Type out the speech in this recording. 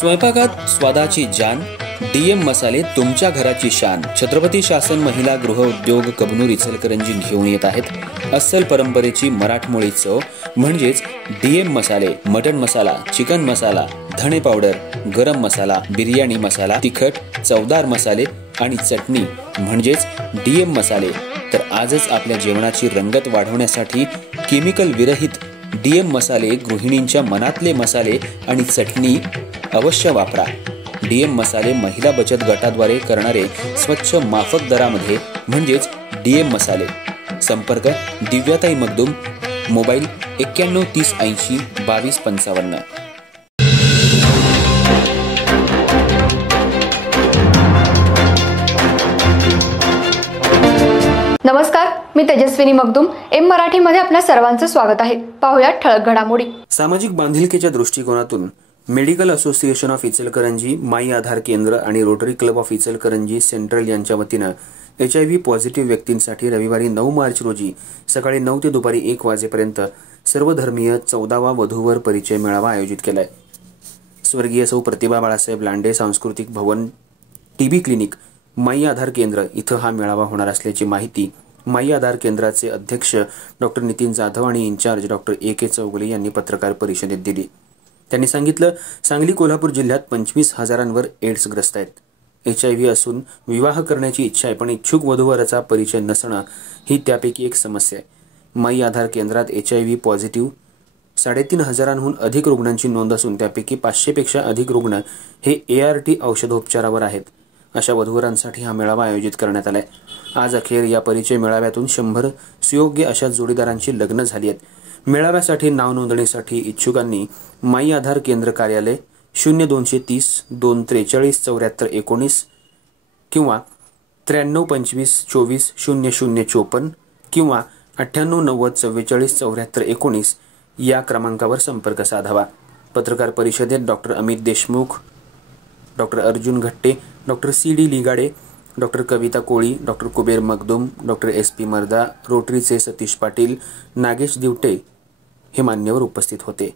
स्वयंपाकात स्वादाची जान, डीएम मसाले तुमच्या घराची शान। छत्रपती शासन महिला गृह उद्योग कबनूर इचलकरंजी घेऊन येत आहेत अस्सल परंपरेची मराठमोळी चव म्हणजेच डीएम मसाले। मटन मसाला, चिकन मसाला, धणे पावडर, गरम मसाला, बिर्याणी मसाला, तिखट चवदार मसाले आणि चटणी म्हणजेच डीएम मसाले। तर आजच आपल्या जेवणाची रंगत वाढवण्यासाठी केमिकल विरहित डीएम मसाले, गृहिणींच्या मनातले मसाले आणि चटणी अवश्य वापरा। डीएम मसाले महिला बचत गटाद्वारे करणारे स्वच्छ माफक दरामध्ये म्हणजेच डीएम मसाले। संपर्क दिव्याताई मगदूम, मोबाईल 91 30 80 22 55। नमस्कार, मी तेजस्विनी मगदूम। एम मराठीमध्ये आपल्या सर्वांचं स्वागत आहे। पाहूया ठळक घडामोडी। सामाजिक बांधिलकीच्या दृष्टिकोनातून मेडिकल असोसिएशन ऑफ इचलकरंजी, माई आधार केंद्र आणि rotary club of Ichalkaranji central यांच्या वतीनं HIV पॉझिटिव्ह व्यक्तींसाठी रविवारी 9 मार्च रोजी सकाळी 9 ते दुपारी 1 वाजेपर्यंत सर्वधर्मीय 14वा वधूवर परिचय मेळावा आयोजित केलाय। स्वर्गीय सौ प्रतिभा बाळासाहेब लांडे सांस्कृतिक भवन, टीबी क्लिनिक, माई आधार केंद्र इथं हा मेळावा होणार असल्याची माहिती माई आधार केंद्राचे अध्यक्ष डॉक्टर नितीन जाधव आणि इन्चार्ज डॉक्टर AK चौगुले यांनी पत्रकार परिषदेत दिली। त्यांनी सांगितलं, सांगली कोल्हापूर जिल्ह्यात 25,000वर एड्सग्रस्त आहेत। HIV असून विवाह करण्याची इच्छा आहे, पण इच्छुक वधूवराचा परिचय नसणं ही त्यापैकी एक समस्या आहे। माई आधार केंद्रात HIV पॉझिटिव्ह 3,500हून अधिक रुग्णांची नोंद असून त्यापैकी 500 पेक्षा अधिक रुग्ण हे ART औषधोपचारावर आहेत। अशा वधूवरांसाठी हा मेळावा आयोजित करण्यात आलाय। आज अखेर या परिचय मेळाव्यातून 100 सुयोग्य अशा जोडीदारांची लग्न झाली आहेत। मेळाव्यासाठी नाव नोंदणीसाठी इच्छुकांनी माई आधार केंद्र कार्यालय 0230 243 74 19 किंवा 93 25 24 0054 किंवा 98 90 44 74 19 या क्रमांकावर संपर्क साधावा। पत्रकार परिषदेत doctor Amit Deshmukh, doctor Arjun Ghatte, doctor CD Ligade, doctor Kavita Koli, doctor Kuber Magdum, doctor SP Marda, रोटरीचे Satish Patil, Nagesh Divate हे मान्यवर उपस्थित होते।